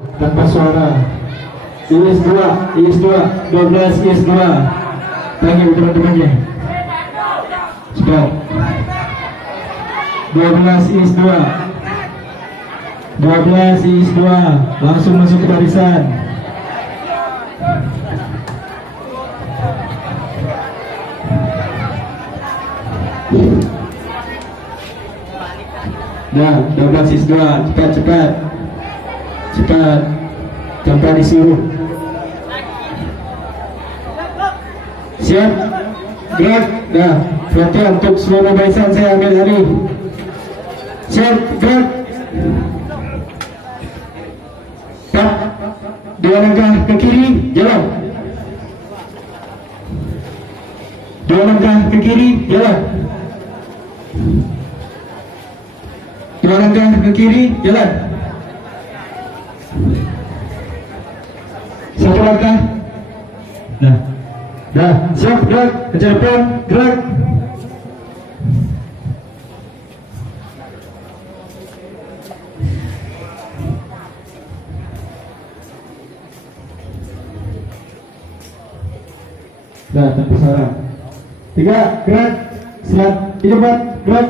tanpa suara. IS2, IS2, 12 IS2. Panggil teman-temannya. Stop. 12 IS2. 12 IS2 langsung masuk ke barisan. Nah, 12 IS2, cepat. Tanpa disuruh. Siap, gerak. Nah, perhatian untuk seluruh barisan, saya ambil alih. Siap, gerak. Dua langkah ke kiri, jalan. Dua langkah ke kiri, jalan. Dua langkah ke kiri, jalan. Satu langkah. Dah, siap, gerak. Kejar depan, gerak. Dah, tanpa salah. 3, gerak. Selat, di depan, gerak.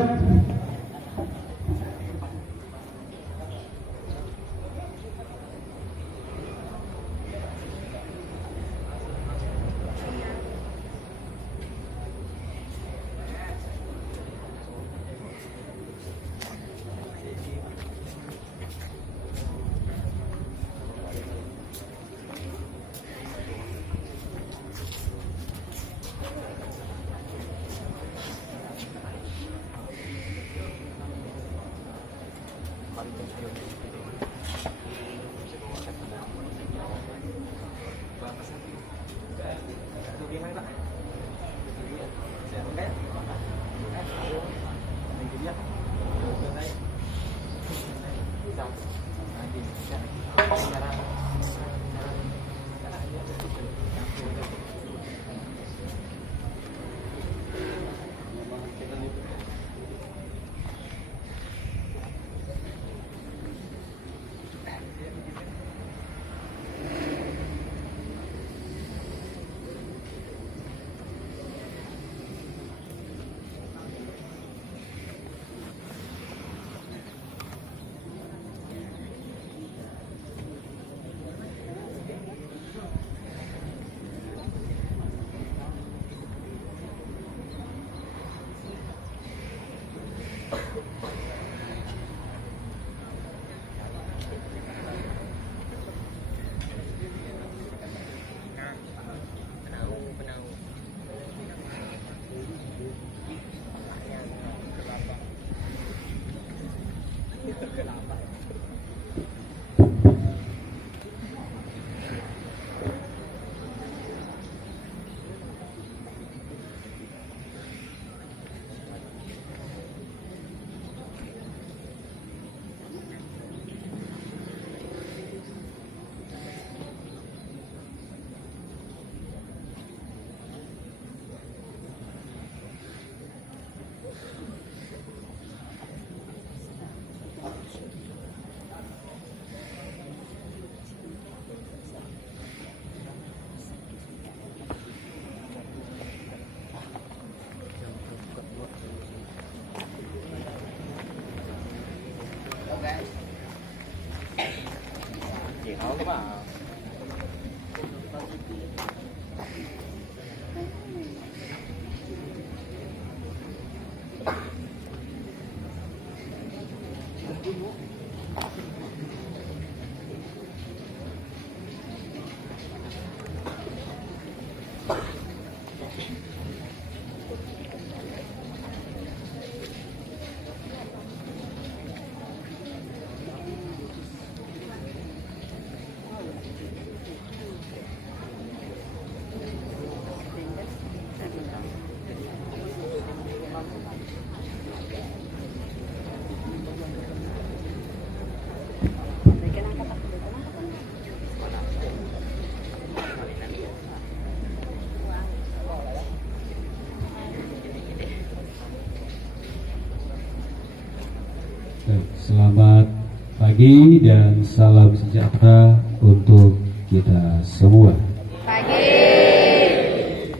pagi dan salam sejahtera untuk kita semua. Pagi.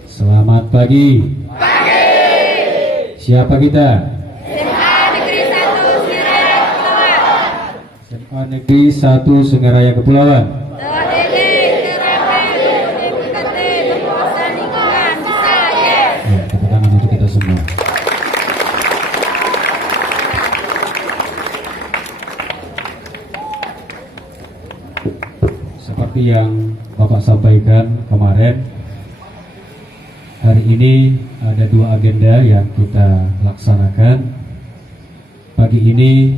Selamat pagi. Pagi. Siapa kita? SMA Negeri 1 Siraya Kepulauan. SMA Negeri 1 Sengaraya Kepulauan. Terdiri Kerepel Deputi Penguasa Lingkungan bisa yes. Ya, tepuk tangan untuk kita semua. Seperti yang Bapak sampaikan kemarin, hari ini ada 2 agenda yang kita laksanakan. Pagi ini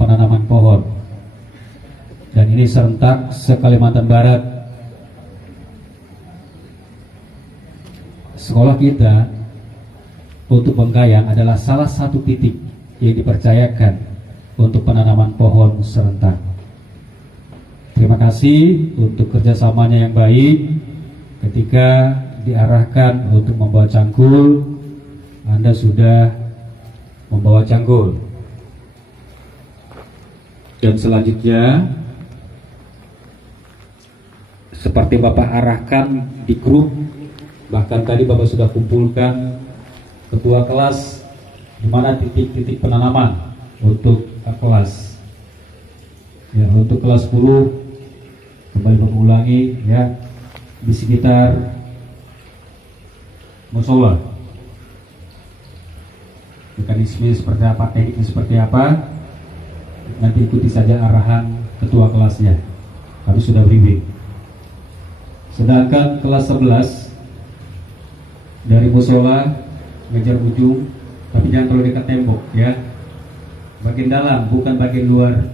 penanaman pohon, dan ini serentak se-Kalimantan Barat. Sekolah kita untuk Bengkayang adalah salah satu titik yang dipercayakan untuk penanaman pohon serentak. Terima kasih untuk kerjasamanya yang baik. Ketika diarahkan untuk membawa cangkul, Anda sudah membawa cangkul. Dan selanjutnya, seperti Bapak arahkan di grup, bahkan tadi Bapak sudah kumpulkan ketua kelas di mana titik-titik penanaman untuk kelas. Ya, untuk kelas 10 kembali Bapak ulangi ya, di sekitar musola. Mekanisme seperti apa, tekniknya seperti apa, nanti ikuti saja arahan ketua kelasnya. Kami sudah briefing. Sedangkan kelas 11 dari musola ngejar ujung, tapi jangan terlalu dekat tembok ya. Bagian dalam, bukan bagian luar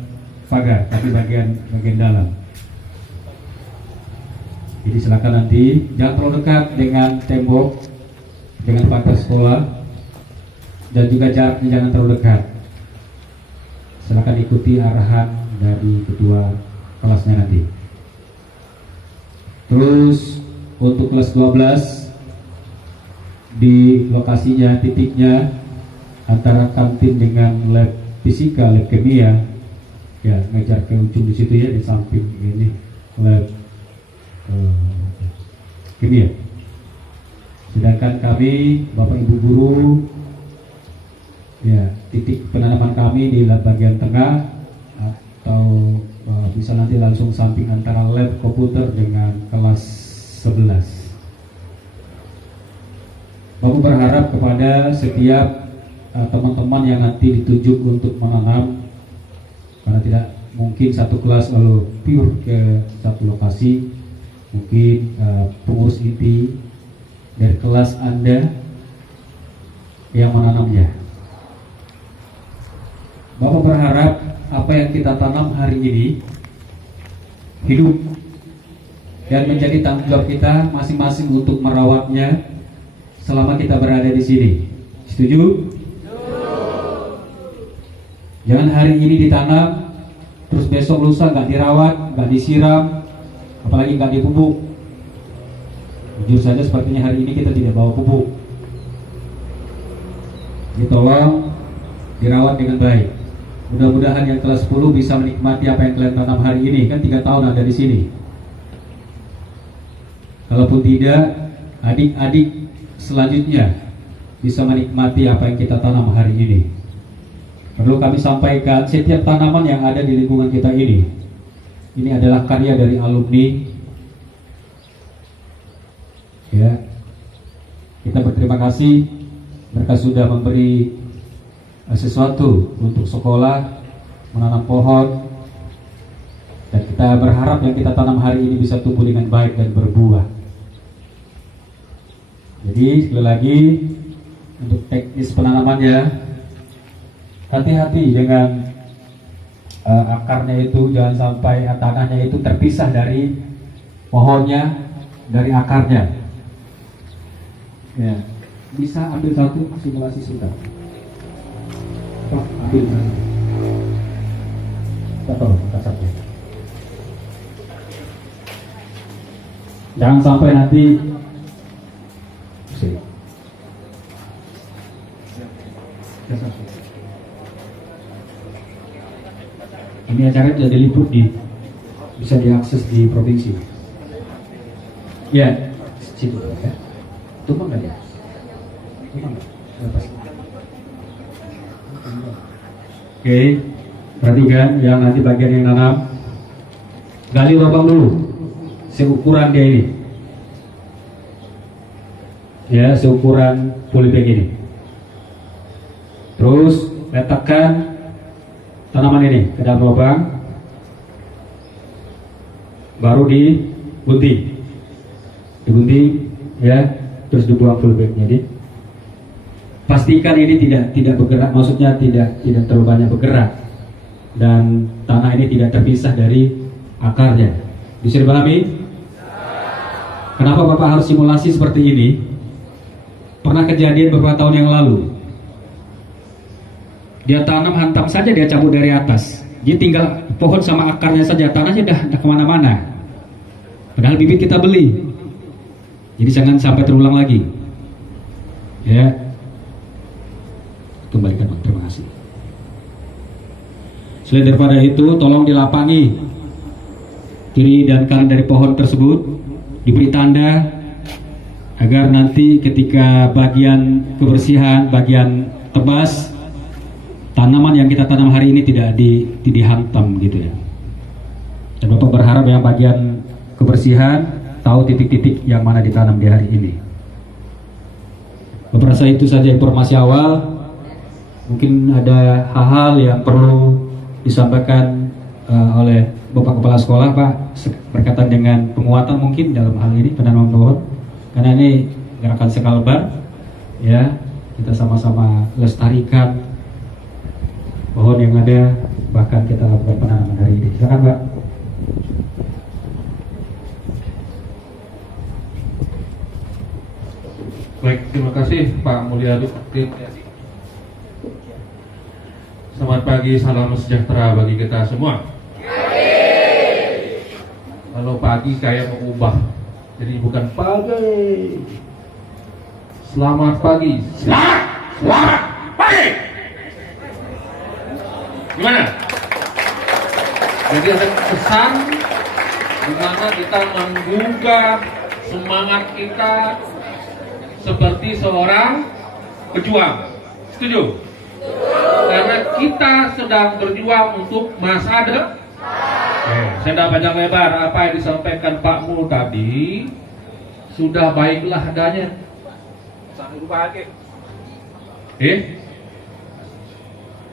pagar, tapi bagian dalam. Jadi silakan nanti jangan terlalu dekat dengan tembok, dengan pagar sekolah, dan juga jaraknya jangan terlalu dekat. Silakan ikuti arahan dari ketua kelasnya nanti. Terus untuk kelas 12 di lokasinya, titiknya antara kantin dengan lab fisika, lab kimia, ya ngejar ke ujung di situ ya, di samping ini lab kimia. Sedangkan kami, Bapak Ibu guru, ya titik penanaman kami di lab bagian tengah, atau bisa nanti langsung samping antara lab komputer dengan kelas 11. Bapak berharap kepada setiap teman-teman yang nanti ditunjuk untuk menanam, karena tidak mungkin satu kelas lalu pure ke satu lokasi, mungkin pengurus inti dari kelas Anda yang menanamnya. Bapak berharap apa yang kita tanam hari ini hidup dan menjadi tanggung jawab kita masing-masing untuk merawatnya selama kita berada di sini. Setuju? Jangan hari ini ditanam, terus besok lusa nggak dirawat, nggak disiram, apalagi nggak dipupuk. Jujur saja sepertinya hari ini kita tidak bawa pupuk. Jadi tolong dirawat dengan baik. Mudah-mudahan yang kelas 10 bisa menikmati apa yang kalian tanam hari ini. Kan 3 tahun ada di sini. Kalaupun tidak, adik-adik selanjutnya bisa menikmati apa yang kita tanam hari ini. Perlu kami sampaikan, setiap tanaman yang ada di lingkungan kita ini adalah karya dari alumni. Ya, kita berterima kasih mereka sudah memberi sesuatu untuk sekolah, menanam pohon, dan kita berharap yang kita tanam hari ini bisa tumbuh dengan baik dan berbuah. Jadi sekali lagi untuk teknis penanamannya, hati-hati dengan akarnya itu, jangan sampai tanahnya itu terpisah dari pohonnya, dari akarnya. Ya, bisa ambil satu simulasi sudah. Ambil satu, satu. Jangan sampai nanti Ini acara tidak diliput bisa diakses di provinsi. Ya, situ ya. Tumpang nggak ya? Tumpang nggak? Lepas. Oke, perhatikan yang nanti bagian yang nanam, gali lubang dulu, seukuran dia ini, ya seukuran polybag ini. Terus letakkan tanaman ini ke dalam lubang, baru digunting, ya, terus dibuang polybagnya. Jadi pastikan ini tidak bergerak, maksudnya tidak terlalu banyak bergerak, dan tanah ini tidak terpisah dari akarnya. Bisa dipahami? Kenapa Bapak harus simulasi seperti ini? Pernah kejadian beberapa tahun yang lalu. Dia tanam, hantam saja, dia cabut dari atas. Jadi tinggal pohon sama akarnya saja, tanahnya dah kemana-mana. Padahal bibit kita beli. Jadi jangan sampai terulang lagi. Ya, kembalikan Bang, terima kasih. Selain daripada itu, tolong dilapangi kiri dan kanan dari pohon tersebut, diberi tanda agar nanti ketika bagian kebersihan, bagian tebas, tanaman yang kita tanam hari ini tidak dihantam gitu ya. Dan Bapak berharap yang bagian kebersihan tahu titik-titik yang mana ditanam di hari ini. Bapak rasa itu saja informasi awal. Mungkin ada hal-hal yang perlu disampaikan oleh Bapak Kepala Sekolah, Pak, berkaitan dengan penguatan mungkin dalam hal ini penanaman pohon, karena ini gerakan Sekalbar, ya, kita sama-sama lestarikan pohon yang ada, bahkan kita lakukan penanaman hari ini. Silakan, Pak. Baik, terima kasih Pak Mulyadi. Selamat pagi, salam sejahtera bagi kita semua. Kalau pagi kayak mengubah, jadi bukan pagi. Selamat pagi. Selamat pagi. Gimana? Jadi ada kesan di mana kita menggugah semangat kita seperti seorang pejuang. Setuju? Karena kita sedang berjuang untuk masa depan. Saya tidak panjang lebar, apa yang disampaikan Pak Mu tadi sudah baiklah adanya.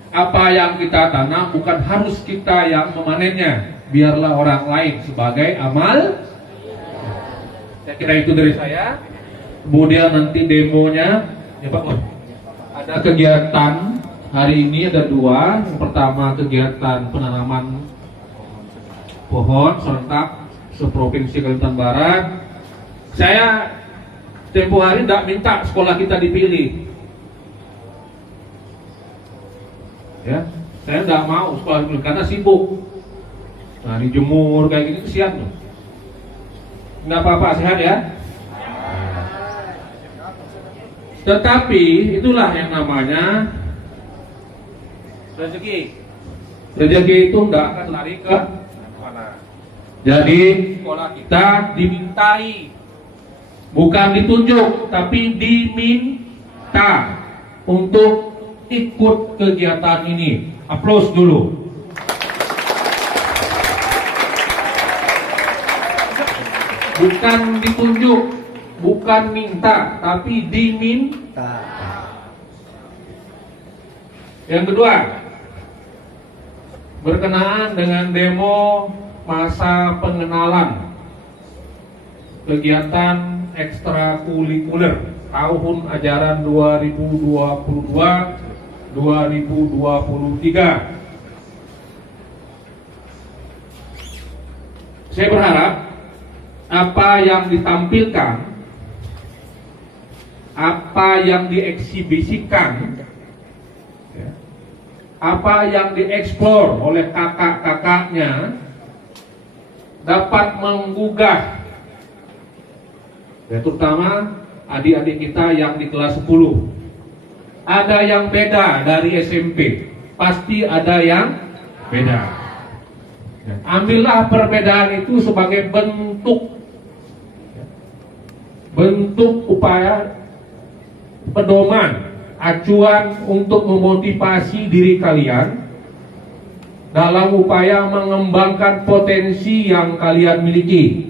Apa yang kita tanam bukan harus kita yang memanennya, biarlah orang lain sebagai amal. Saya kira itu dari saya. Kemudian nanti demonya, ya Pak, ada kegiatan hari ini ada dua. Yang pertama kegiatan penanaman pohon serentak seprovinsi Kalimantan Barat. Saya tempo hari tidak minta sekolah kita dipilih, ya. Saya tidak mau sekolah dipilih karena sibuk. Nah, dijemur kayak gini kesian loh. Nggak apa-apa, sehat ya. Tetapi itulah yang namanya rezeki. Rezeki itu tidak akan lari ke mana. Jadi sekolah kita dimintai, bukan ditunjuk, tapi diminta untuk ikut kegiatan ini. Aplaus dulu. Bukan ditunjuk, bukan minta, tapi diminta. Yang kedua, berkenaan dengan demo masa pengenalan kegiatan ekstrakurikuler tahun ajaran 2022-2023. Saya berharap apa yang ditampilkan, apa yang dieksibisikan, apa yang dieksplor oleh kakak-kakaknya dapat menggugah, ya, terutama adik-adik kita yang di kelas 10. Ada yang beda dari SMP, pasti ada yang beda. Ambillah perbedaan itu sebagai bentuk upaya pedoman, acuan untuk memotivasi diri kalian dalam upaya mengembangkan potensi yang kalian miliki.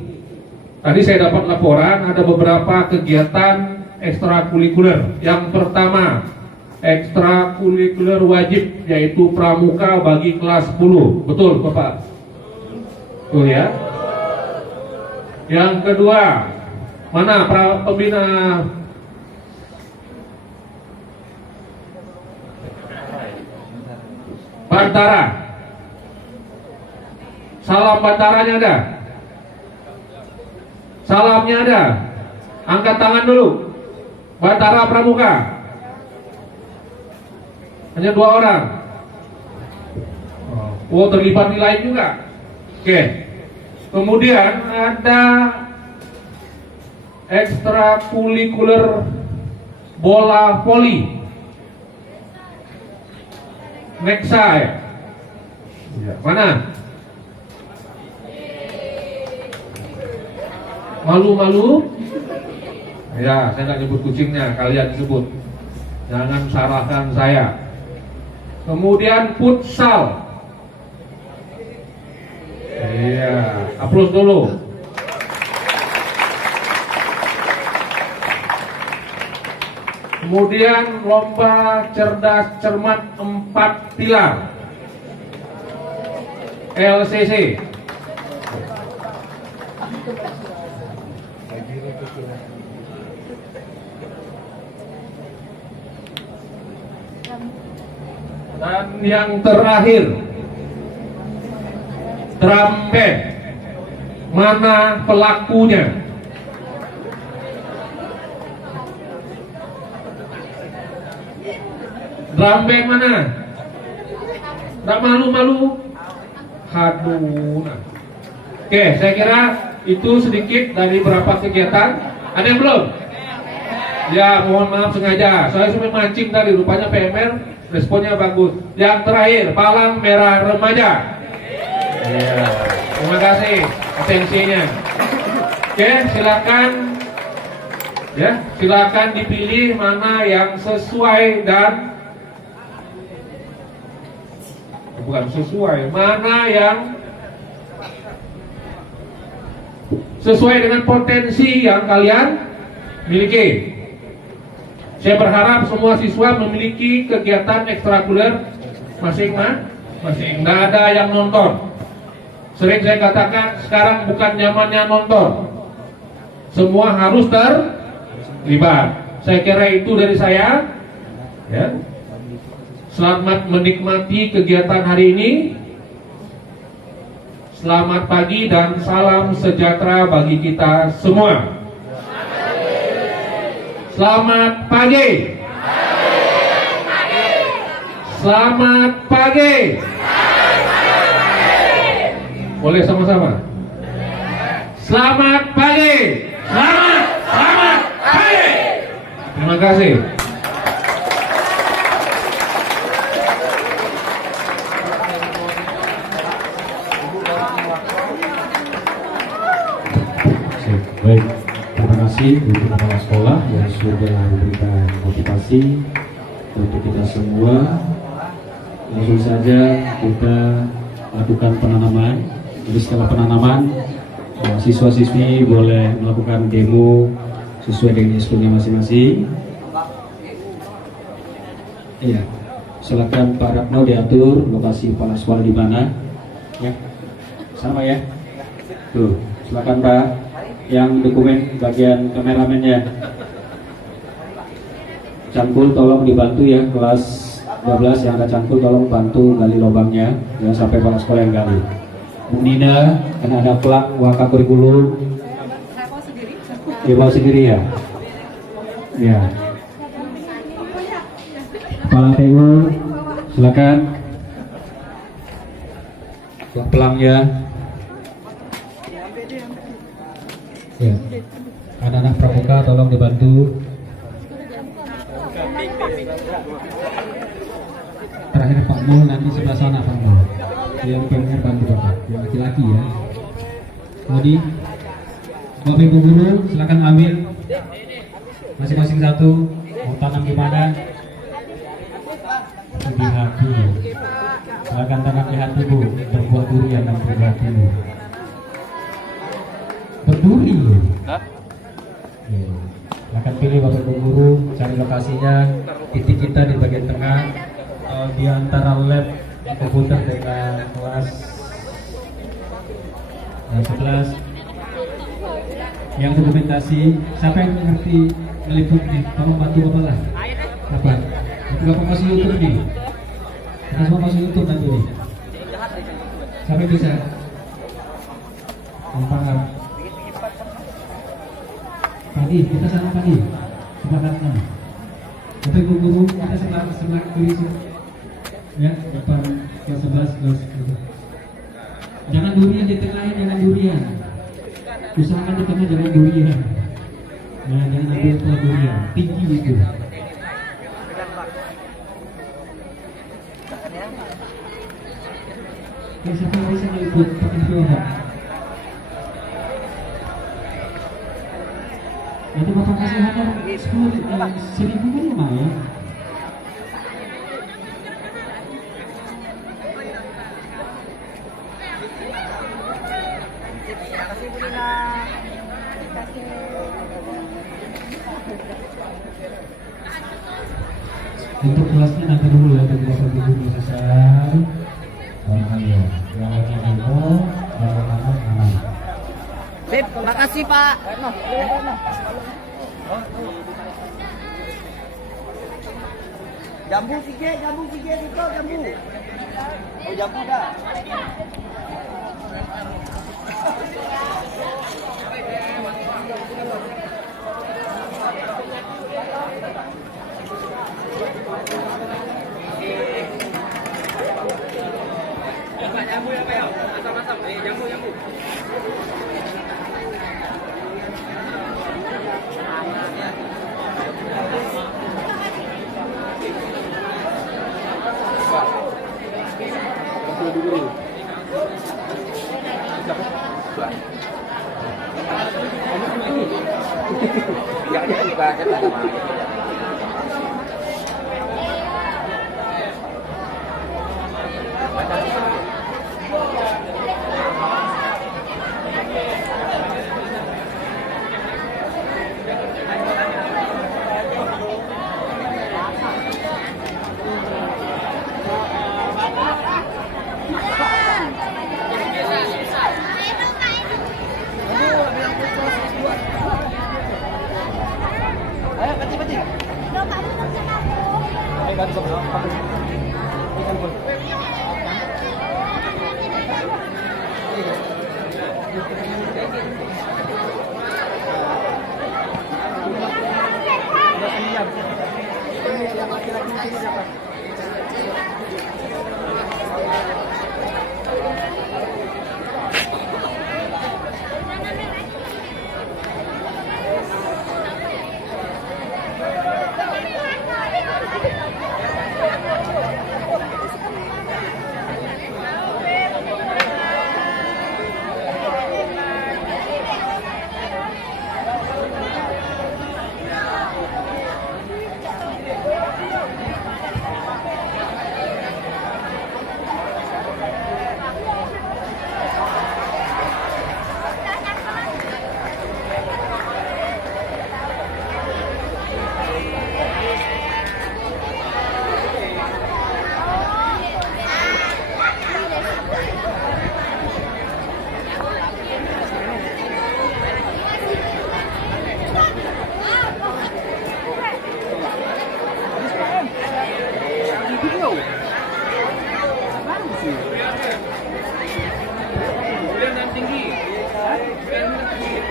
Tadi saya dapat laporan ada beberapa kegiatan ekstrakurikuler. Yang pertama, ekstrakurikuler wajib, yaitu pramuka bagi kelas 10. Betul Bapak? Betul ya. Yang kedua, mana pembina Bantara? Salam Bantaranya ada? Salamnya ada? Angkat tangan dulu. Bantara Pramuka. Hanya 2 orang. Oh, terlibat di lain juga. Oke. Kemudian ada ekstrakurikuler bola voli. Nexa ya? Mana? Malu-malu? Ya, saya nggak nyebut kucingnya, kalian sebut. Jangan salahkan saya. Kemudian futsal. Iya, aplaus dulu. Kemudian lomba cerdas cermat 4 pilar LCC. Dan yang terakhir, drum band. Mana pelakunya? Drum band mana? Nggak malu-malu? Aduh. Nah. Oke, saya kira itu sedikit dari beberapa kegiatan. Ada yang belum? Ya, mohon maaf sengaja. Saya sudah mancing tadi, rupanya PMR responnya bagus. Yang terakhir, Palang Merah Remaja. Ya, terima kasih atensinya. Oke, silakan. Ya, silakan dipilih mana yang sesuai dan bukan sesuai, mana yang sesuai dengan potensi yang kalian miliki. Saya berharap semua siswa memiliki kegiatan ekstrakurikuler masing-masing. Nggak ada yang nonton. Sering saya katakan sekarang bukan zamannya nonton. Semua harus terlibat. Saya kira itu dari saya. Ya. Selamat menikmati kegiatan hari ini. Selamat pagi dan salam sejahtera bagi kita semua. Selamat pagi. Selamat pagi. Boleh sama-sama. Selamat pagi. Selamat pagi. Terima kasih. Baik, terima kasih untuk kepala sekolah yang sudah memberikan motivasi untuk kita semua. Langsung saja kita lakukan penanaman. Jadi setelah penanaman, siswa-siswi boleh melakukan demo sesuai dengan iskulnya masing-masing. Iya, silakan Pak Ratno diatur lokasi kepala sekolah di mana. Ya, sama ya. Tuh, silakan Pak. Yang dokumen bagian kameramennya. Cangkul tolong dibantu ya, kelas 12 yang ada cangkul tolong bantu gali lubangnya ya sampai kepala sekolah yang gali. Bu Nina, karena ada plak waka kurikulum. Bawa sendiri ya. Ya. Kepala TU, silakan. Pelangnya. Ya. Anak-anak pramuka tolong dibantu. Terakhir Pak Mul, nanti sebelah sana Pak Mul. yang PNR bantu Bapak, yang laki-laki ya. Jadi Bapak Ibu guru silakan ambil masing-masing satu. Mau tanam di mana? Di hati. Silakan tanam di hati Bu, berbuah durian dan di hati Bu. Berduri. Hah? Ya. Silakan pilih Bapak Ibu guru, cari lokasinya. Titik kita di bagian tengah, di antara lab komputer dengan kelas yang 11. Yang dokumentasi, siapa yang mengerti meliput nih? Tolong bantu Bapak lah. Apa? Itu Bapak masuk YouTube nih. Kita semua masuk YouTube nanti nih. Siapa yang bisa? Yang paham. Padi, kita sana padi. Semangatnya. Bapak Ibu guru, kita sebelah kiri sini. Ya, depan kelas 11 kelas gitu. Jangan durian di tengahnya, jangan durian. Usahakan di tengah jangan durian. Nah, jangan ambil buah durian, tinggi itu. Ya, siapa yang bisa meliput pakai suara? Nanti Bapak kasih harga 10.000 kan lumayan. Untuk kelasnya nanti dulu ya, dari Bapak Ibu selesai. Ayo, yang lagi demo, yang mana? Sip, makasih Pak. Jambu sikit itu jambu. Oh jambu dah. Jambu ya Pak ya. Mantap. Jambu. Jangan lupa kata nama.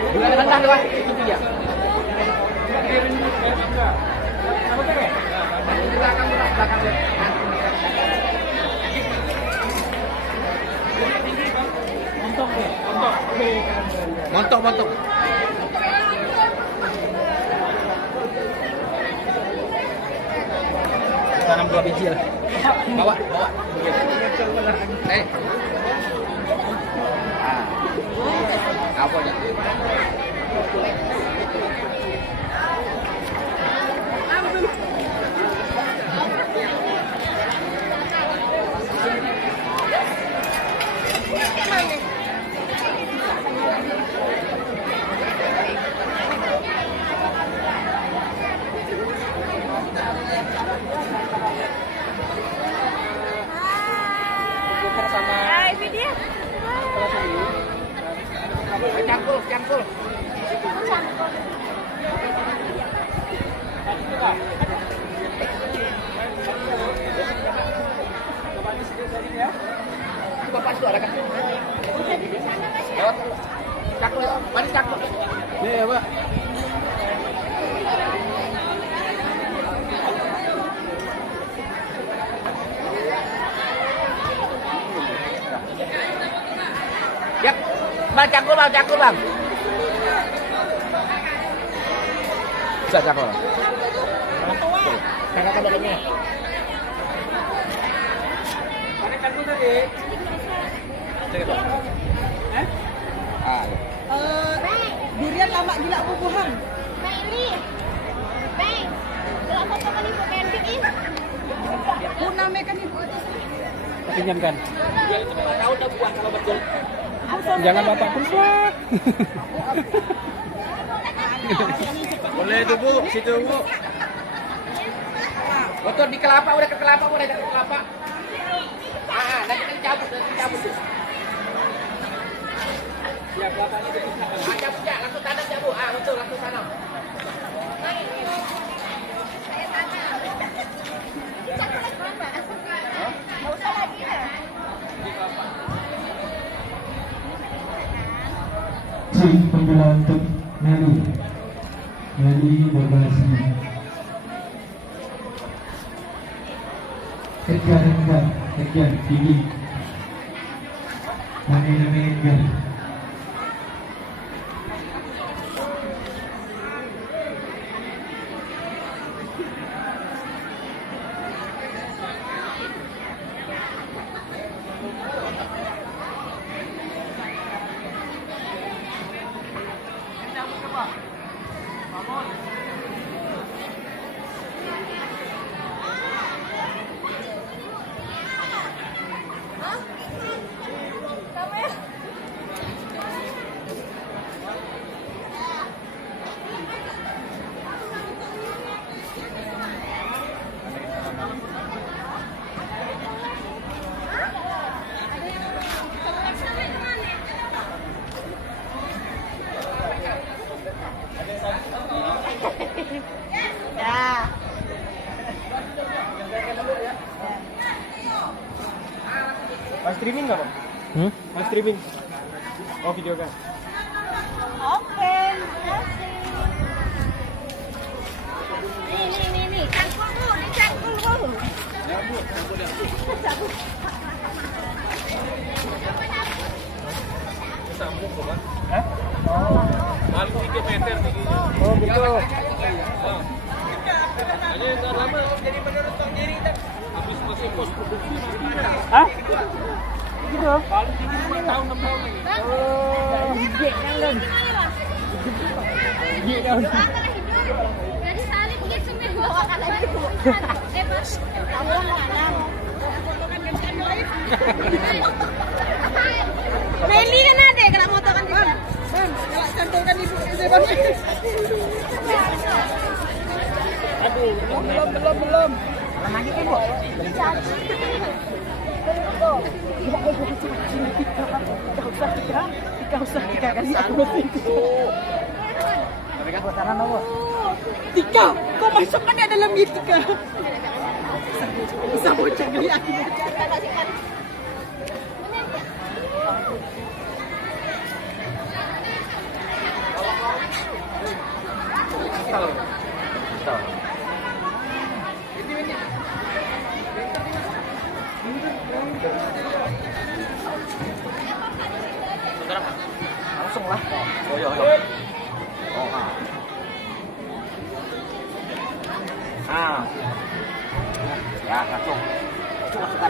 Bulan rendah tuh, itu dia. Montok. Tanam 2 biji lah. Bawa. Apa aja? Hai, itu dia. Cangkul, cangkul. Bapak itu ada kan? Lewat. Cangkul, mari cangkul. Iya, Pak. Ya, bang cangkul bang, cangkul bang. Bisa cangkul. Kakak kan dalamnya. Mana cangkul tadi? Cek bang. Ah, ya. Durian lama gila bubuhan. Puna mekan ibu. Pinjamkan. Tahu dah buah kalau betul. Jangan bapak terus lah. Boleh tuh bu, situ bu. Betul di kelapa, udah ke kelapa, udah ke kelapa. Nanti cabut tuh. Siap bapaknya dipisah. Cabut ya, langsung tanam ya bu. Betul, langsung tanam. Pembelaan untuk Nelly Barbasi. Sekian tinggi. Enggak. Ya. Mas streaming nggak, Pak? Mas streaming. Oh, video kan. Oke, makasih. Nih. Cangkul bu, dicangkul bu. Ya bu, cangkul ya. Sambung kok bang. Hah? Paling 3 meter tingginya. Oh, gitu. Hanya nggak lama jadi menurut Bang Diri kan. Habis masih pos produksi masih ada. Hah? Gitu. Paling tinggi 5 tahun 6 tahun lagi. Oh, Gede kan lu. gede kan. Dari salib gitu nih bawa kan lagi. Pas kamu kanan. Meli kan ada kena motor kan dia. Bang, kalau cantumkan ibu itu bang. Aduh, belum. Lagi kan bu. Tidak usah tiga kali aku mesti itu. Mereka pacaran apa? Tiga, kau masukkan di dalam tiga. Bisa bocor kali aku. Langsung lah. Yo. Oh, ya, langsung. Masukkan.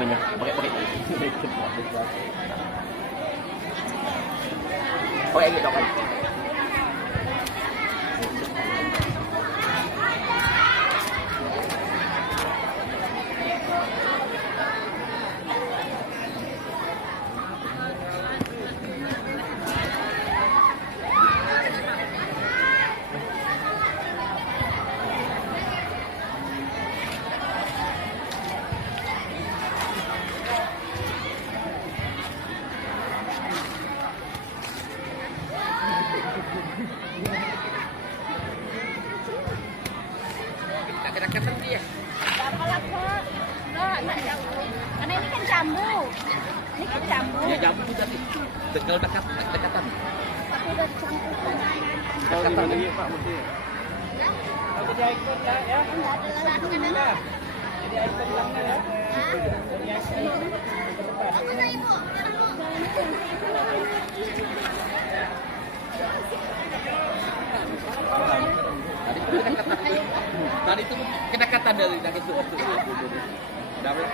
ininya. Pakai. Pakai gitu kan. Dekat-dekatan dia. Apalah kok? Enggak jauh. Karena ini kan jambu. Ini kan jambu. Ya jambu juga sih. Tegal dekatan. Tapi udah dicampurkan. Dekatan lagi Pak mesti. Enggak ada lelaki kan? Jadi ikon lang ya. Tadi itu kedekatan dari itu waktu itu. Dapat.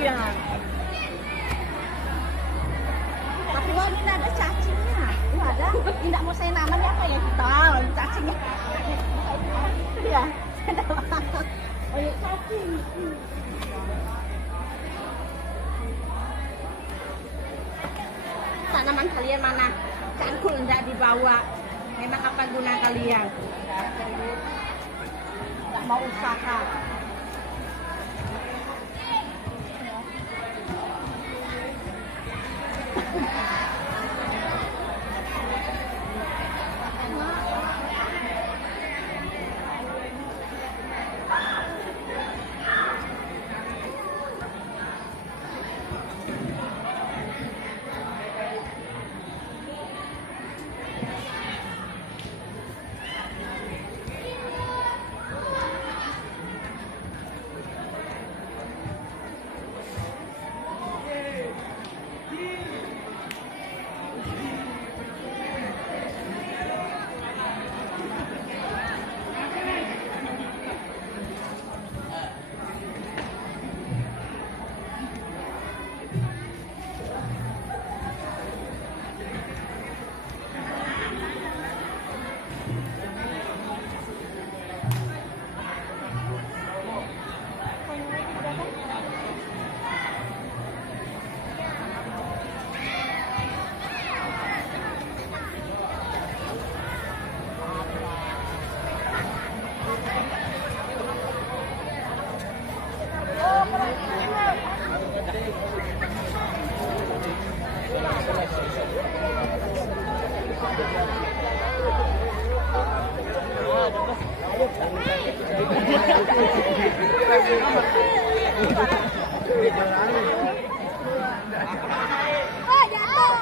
Iya. Tapi wah ini ada cacingnya. Ini ada. Tidak mau saya nama dia apa ya? Tahu cacingnya. Iya. Oh iya cacing. Tanaman kalian mana? Cangkul enggak dibawa. Memang apa guna kalian? Enggak mau usaha. Oh, jatuh.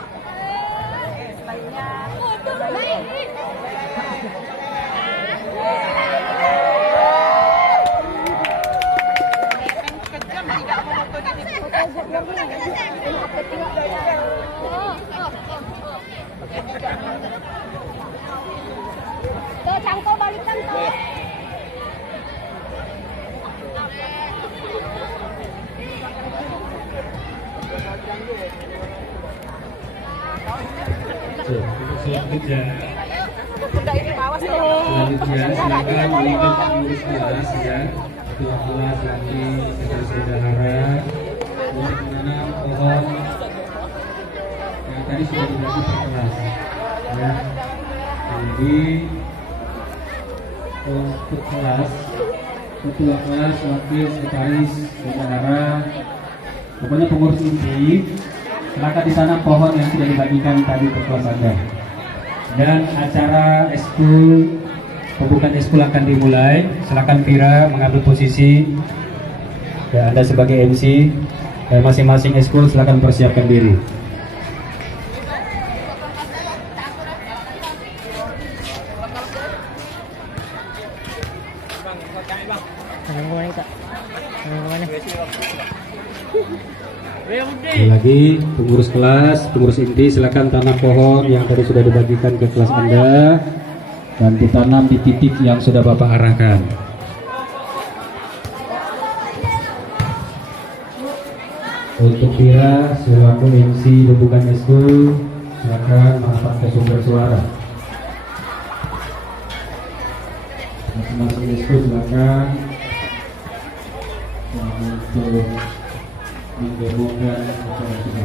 Tuh, cangkul balikan tuh. Selanjutnya silakan melihat pengurus kelas ya, ketua kelas lagi sekretaris bendahara untuk menanam pohon yang tadi sudah dibagi per kelas ya. Jadi untuk kelas ketua kelas, wakil, sekretaris, bendahara, pokoknya pengurus inti, silakan ditanam pohon yang sudah dibagikan tadi ke kelas Anda. Dan acara eskul, pembukaan eskul akan dimulai. Silakan Vira mengambil posisi. Ya, Anda sebagai MC, dan masing-masing eskul silakan persiapkan diri. Sekali lagi, pengurus kelas, pengurus inti, silakan tanam pohon yang tadi sudah dibagikan ke kelas Anda dan ditanam di titik yang sudah Bapak arahkan. Untuk Vira selaku MC pembukaan eskul, silakan mengangkat ke sumber suara. Masing-masing eskul silakan untuk mendemokan acara kita.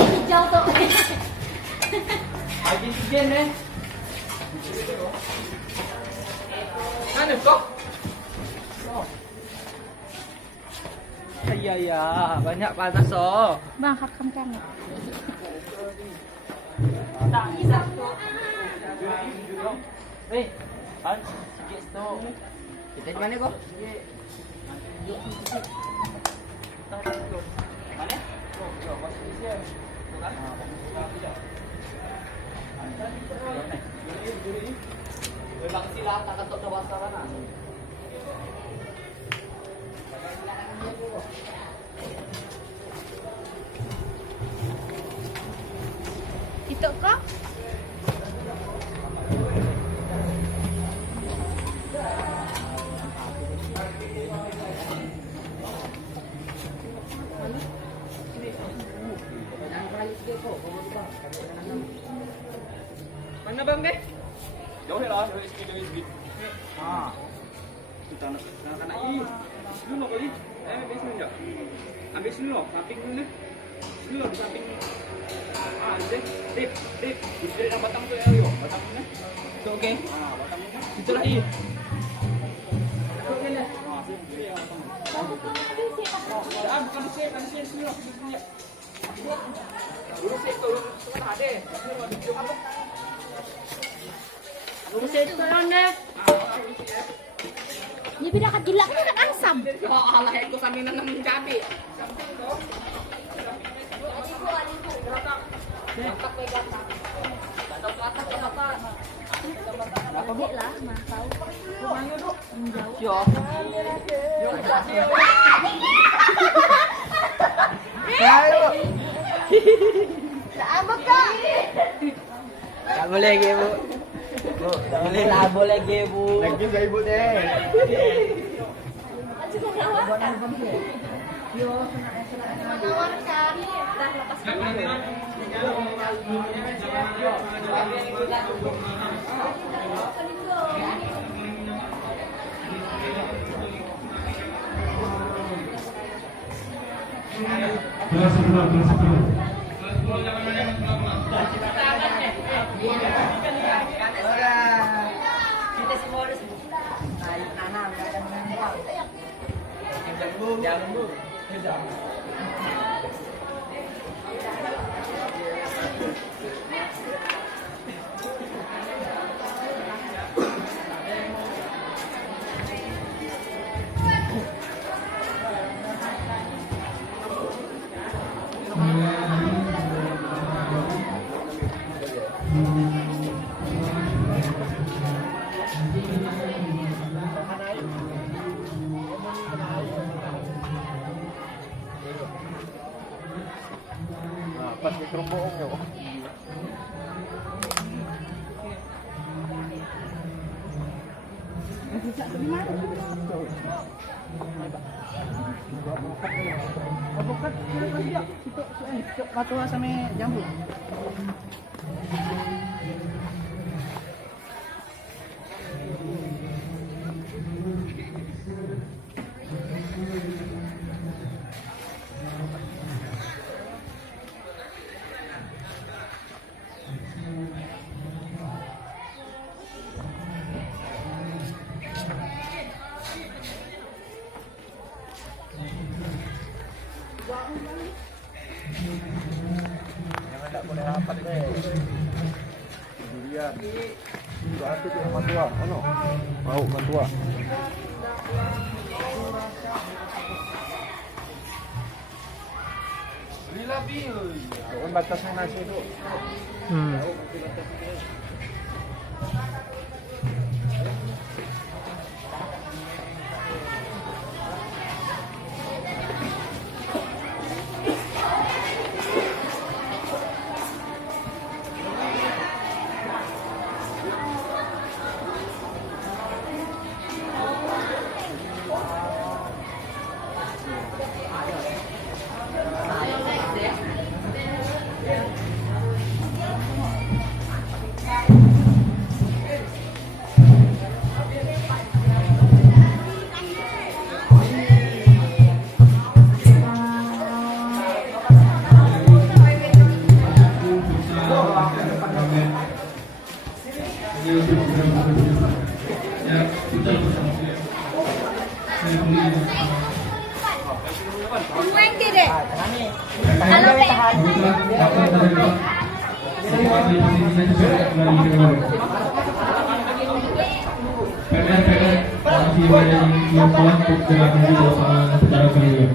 Hijau tuh. Lagi sejen nih. Mana kok? Iya, banyak panas oh. Bang, hakam kami. Hei, kan sikit tu. Kita di mana kok? Mana? Bang sila tak ketok ke wasarana. Itu kok? Mana bang deh? Jauh lah, jauh sikit. Ah. Kita nak i. Dulu kali. Ambil sini enggak? Ambil sini loh, samping dulu. Sini loh, di samping. Ah, deh. Di batang tu ya, yo. Batang ni. Tu okey. Ah, batang ni. Itulah i. Okey lah. Ah, sini ya. Ah, bukan sini loh. Dulu sih tu setengah deh. Apa? Ni bila kat gila kan asam. Oh, Allah aku sambil nanam cabai. Gede lah, mah tahu. Rumahnya duk Yo. menjauh. Sama kak. Tak boleh ke bu? Bu, tak boleh lah, boleh ke bu? Lagi saya ibu deh. Menawarkan. Dah lepas. Kelas 10. Kita semua harus tanam, jangan bu. Pas kerupuk yo. Avokat dia itu patua sama jambu. tua, ano? Mau kan tua. Doon batas ng nasi itu. Kumain deh. Kalau Masih banyak yang pulang untuk jalan menuju ke secara kalian.